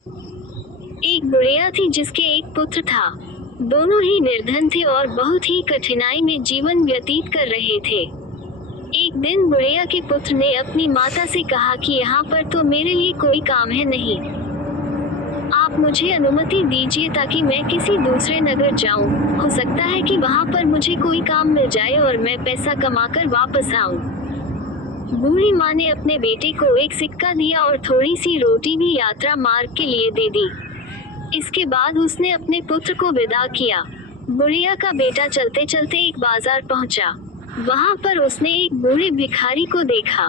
एक बुढ़िया थी जिसके एक पुत्र था। दोनों ही निर्धन थे और बहुत ही कठिनाई में जीवन व्यतीत कर रहे थे। एक दिन बुढ़िया के पुत्र ने अपनी माता से कहा कि यहाँ पर तो मेरे लिए कोई काम है नहीं। आप मुझे अनुमति दीजिए ताकि मैं किसी दूसरे नगर जाऊं। हो सकता है कि वहाँ पर मुझे कोई काम मिल जाए और मैं पैसा कमाकर वापस आऊं। बूढ़ी माँ ने अपने बेटे को एक सिक्का दिया और थोड़ी सी रोटी भी यात्रा मार्ग के लिए दे दी। इसके बाद उसने अपने पुत्र को विदा किया। बुढ़िया का बेटा चलते चलते एक बाजार पहुंचा। वहां पर उसने एक बूढ़े भिखारी को देखा।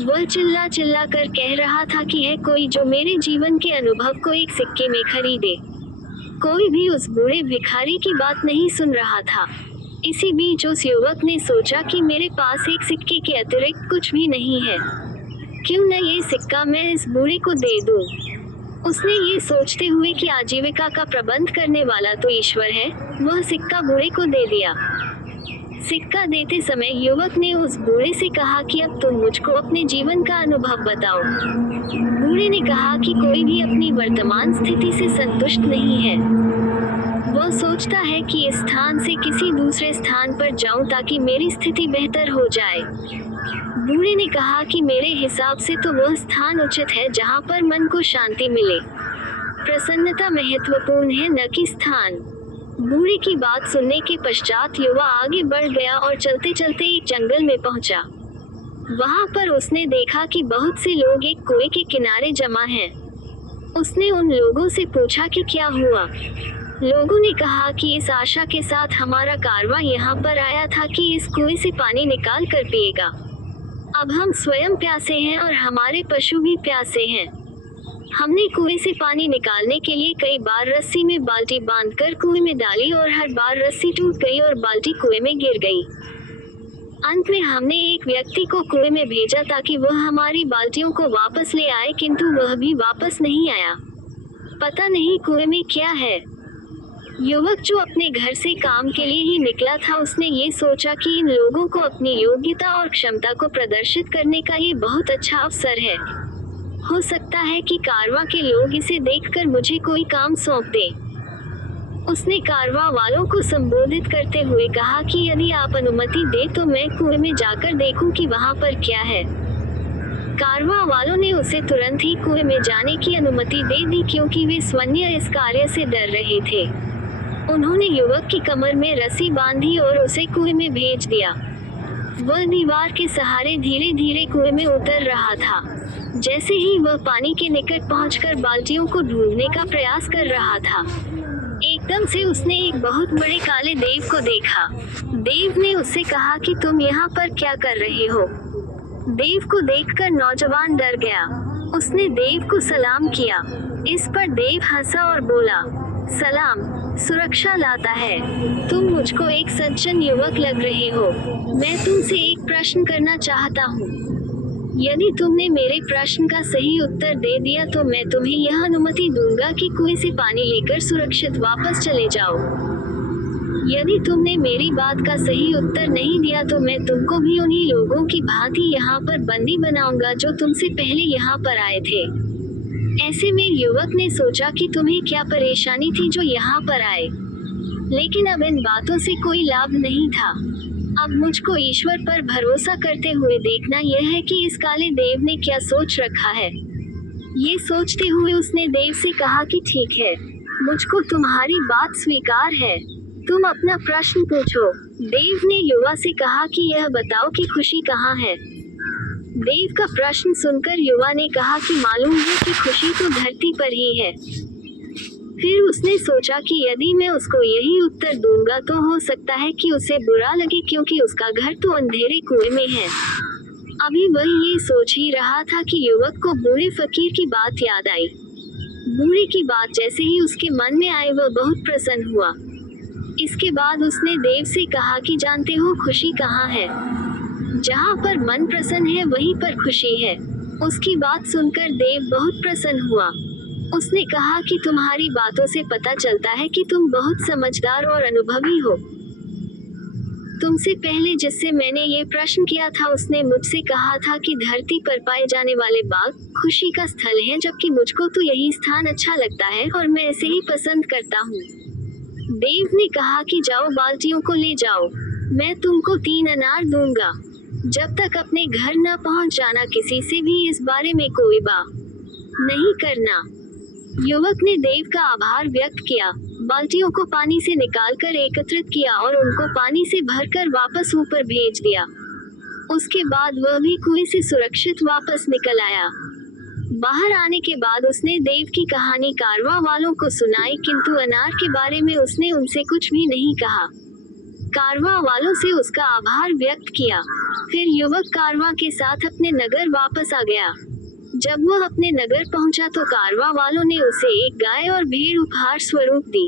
वह चिल्ला चिल्ला कर कह रहा था कि है कोई जो मेरे जीवन के अनुभव को एक सिक्के में खरीदे। कोई भी उस बूढ़े भिखारी की बात नहीं सुन रहा था। इसी बीच उस युवक ने सोचा कि मेरे पास एक सिक्के के अतिरिक्त कुछ भी नहीं है, क्यों न ये सिक्का मैं इस बूढ़े को दे दूं। उसने ये सोचते हुए कि आजीविका का प्रबंध करने वाला तो ईश्वर है, वह सिक्का बूढ़े को दे दिया। सिक्का देते समय युवक ने उस बूढ़े से कहा कि अब तुम मुझको अपने जीवन का अनुभव बताओ। बूढ़े ने कहा कि कोई भी अपनी वर्तमान स्थिति से संतुष्ट नहीं है। वह सोचता है कि इस स्थान से किसी दूसरे स्थान पर जाऊं ताकि मेरी स्थिति बेहतर हो जाए। बूढ़े ने कहा कि मेरे हिसाब से तो वह स्थान उचित है जहां पर मन को शांति मिले। प्रसन्नता महत्वपूर्ण है, न कि स्थान। बूढ़े की बात सुनने के पश्चात युवा आगे बढ़ गया और चलते चलते एक जंगल में पहुंचा। वहां पर उसने देखा कि बहुत से लोग एक कुएं के किनारे जमा हैं। उसने उन लोगों से पूछा कि क्या हुआ। लोगों ने कहा कि इस आशा के साथ हमारा कारवां यहाँ पर आया था कि इस कुएं से पानी निकाल कर पिएगा। अब हम स्वयं प्यासे हैं और हमारे पशु भी प्यासे हैं। हमने कुएं से पानी निकालने के लिए कई बार रस्सी में बाल्टी बांधकर कुएं में डाली और हर बार रस्सी टूट गई और बाल्टी कुएं में गिर गई। अंत में हमने एक व्यक्ति को कुएं में भेजा ताकि वह हमारी बाल्टियों को वापस ले आए, किंतु वह भी वापस नहीं आया। पता नहीं कुएं में क्या है। युवक जो अपने घर से काम के लिए ही निकला था, उसने ये सोचा कि इन लोगों को अपनी योग्यता और क्षमता को प्रदर्शित करने का ये बहुत अच्छा अवसर है। हो सकता है कि कारवां के लोग इसे देखकर मुझे कोई काम सौंप दें। उसने कारवां वालों को संबोधित करते हुए कहा कि यदि आप अनुमति दें तो मैं कुएं में जाकर देखूं कि वहां पर क्या है। कारवां वालों ने उसे तुरंत ही कुएं में जाने की अनुमति दे दी, क्योंकि वे स्वयं इस कार्य से डर रहे थे। उन्होंने युवक की कमर में रस्सी बांधी और उसे कुएं में भेज दिया। वह दीवार के सहारे धीरे धीरे कुएं में उतर रहा था। जैसे ही वह पानी के निकट पहुंचकर बाल्टियों को ढूंढने का प्रयास कर रहा था, एकदम से उसने एक बहुत बड़े काले देव को देखा। देव ने उससे कहा कि तुम यहाँ पर क्या कर रहे हो। देव को देखकर नौजवान डर गया। उसने देव को सलाम किया। इस पर देव हंसा और बोला, सलाम, सुरक्षा लाता है। तुम मुझको एक सज्जन युवक लग रहे हो। मैं तुमसे एक प्रश्न करना चाहता हूँ। यदि तुमने मेरे प्रश्न का सही उत्तर दे दिया तो मैं तुम्हें यह अनुमति दूंगा कि कुएं से पानी लेकर सुरक्षित वापस चले जाओ। यदि तुमने मेरी बात का सही उत्तर नहीं दिया तो मैं तुमको भी उन्हीं लोगों की भांति यहाँ पर बंदी बनाऊंगा जो तुमसे पहले यहाँ पर आए थे। ऐसे में युवक ने सोचा कि तुम्हें क्या परेशानी थी जो यहाँ पर आए, लेकिन अब इन बातों से कोई लाभ नहीं था। अब मुझको ईश्वर पर भरोसा करते हुए देखना यह है कि इस काले देव ने क्या सोच रखा है। ये सोचते हुए उसने देव से कहा कि ठीक है, मुझको तुम्हारी बात स्वीकार है। तुम अपना प्रश्न पूछो। देव ने युवा से कहा कि यह बताओ कि खुशी कहाँ है। देव का प्रश्न सुनकर युवा ने कहा कि मालूम है कि खुशी तो धरती पर ही है। फिर उसने सोचा कि यदि मैं उसको यही उत्तर दूंगा तो हो सकता है कि उसे बुरा लगे, क्योंकि उसका घर तो अंधेरे कुएं में है। अभी वह ये सोच ही रहा था कि युवक को बूढ़े फकीर की बात याद आई। बूढ़े की बात जैसे ही उसके मन में आई वह बहुत प्रसन्न हुआ। इसके बाद उसने देव से कहा कि जानते हो खुशी कहाँ है। जहाँ पर मन प्रसन्न है वहीं पर खुशी है। उसकी बात सुनकर देव बहुत प्रसन्न हुआ। उसने कहा कि तुम्हारी बातों से पता चलता है कि तुम बहुत समझदार और अनुभवी हो। तुमसे पहले जिससे मैंने ये प्रश्न किया था उसने मुझसे कहा था कि धरती पर पाए जाने वाले बाग खुशी का स्थल है, जबकि मुझको तो यही स्थान अच्छा लगता है और मैं इसे ही पसंद करता हूँ। देव ने कहा कि जाओ, बाल्टियों को ले जाओ, मैं तुमको 3 अनार दूंगा। जब तक अपने घर न पहुंच जाना, किसी से भी इस बारे में कोई बात नहीं करना। युवक ने देव का आभार व्यक्त किया, बाल्टियों को पानी से निकालकर एकत्रित किया और उनको पानी से भरकर वापस ऊपर भेज दिया। उसके बाद वह भी कुएं से सुरक्षित वापस निकल आया। बाहर आने के बाद उसने देव की कहानी कारवां वालों को सुनाई, किंतु अनार के बारे में उसने उनसे कुछ भी नहीं कहा। कारवां वालों से उसका आभार व्यक्त किया। फिर युवक कारवां के साथ अपने नगर वापस आ गया। जब वह अपने नगर पहुंचा तो कारवां वालों ने उसे एक गाय और भेड़ उपहार स्वरूप दी।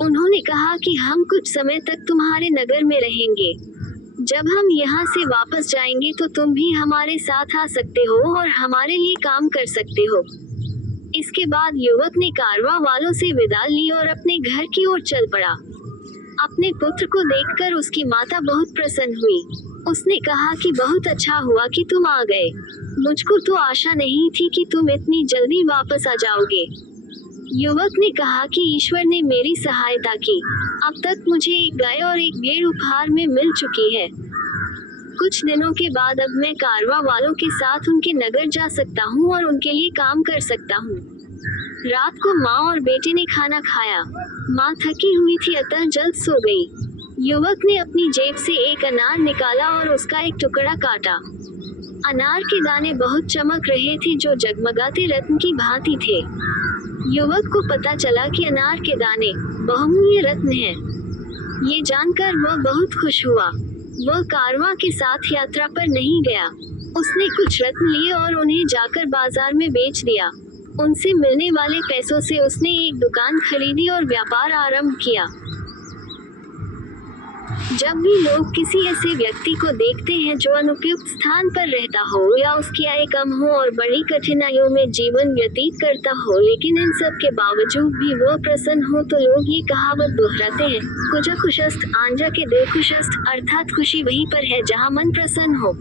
उन्होंने कहा कि हम कुछ समय तक तुम्हारे नगर में रहेंगे। जब हम यहाँ से वापस जाएंगे तो तुम भी हमारे साथ आ सकते हो और हमारे लिए काम कर सकते हो। इसके बाद युवक ने कारवां वालों से विदा ली और अपने घर की ओर चल पड़ा। अपने पुत्र को देखकर उसकी माता बहुत प्रसन्न हुई। उसने कहा कि बहुत अच्छा हुआ कि तुम आ गए। मुझको तो आशा नहीं थी कि तुम इतनी जल्दी वापस आ जाओगे। युवक ने कहा कि ईश्वर ने मेरी सहायता की। अब तक मुझे एक गाय और एक भेड़ उपहार में मिल चुकी है। कुछ दिनों के बाद अब मैं कारवां वालों के साथ उनके नगर जा सकता हूँ और उनके लिए काम कर सकता हूँ। रात को माँ और बेटे ने खाना खाया। माँ थकी हुई थी, अतः जल्द सो गई। युवक ने अपनी जेब से एक अनार निकाला और उसका एक टुकड़ा काटा। अनार के दाने बहुत चमक रहे थे, जो जगमगाते रत्न की भांति थे। युवक को पता चला कि अनार के दाने बहुमूल्य रत्न हैं। ये जानकर वह बहुत खुश हुआ। वह कारवां के साथ यात्रा पर नहीं गया। उसने कुछ रत्न लिए और उन्हें जाकर बाजार में बेच दिया। उनसे मिलने वाले पैसों से उसने एक दुकान खरीदी और व्यापार आरंभ किया। जब भी लोग किसी ऐसे व्यक्ति को देखते हैं जो अनुपयुक्त स्थान पर रहता हो या उसकी आय कम हो और बड़ी कठिनाइयों में जीवन व्यतीत करता हो, लेकिन इन सब के बावजूद भी वह प्रसन्न हो, तो लोग ये कहावत दोहराते हैं, कुजा खुशस्त आंजा के दिल खुशस्त, अर्थात खुशी वहीं पर है जहाँ मन प्रसन्न हो।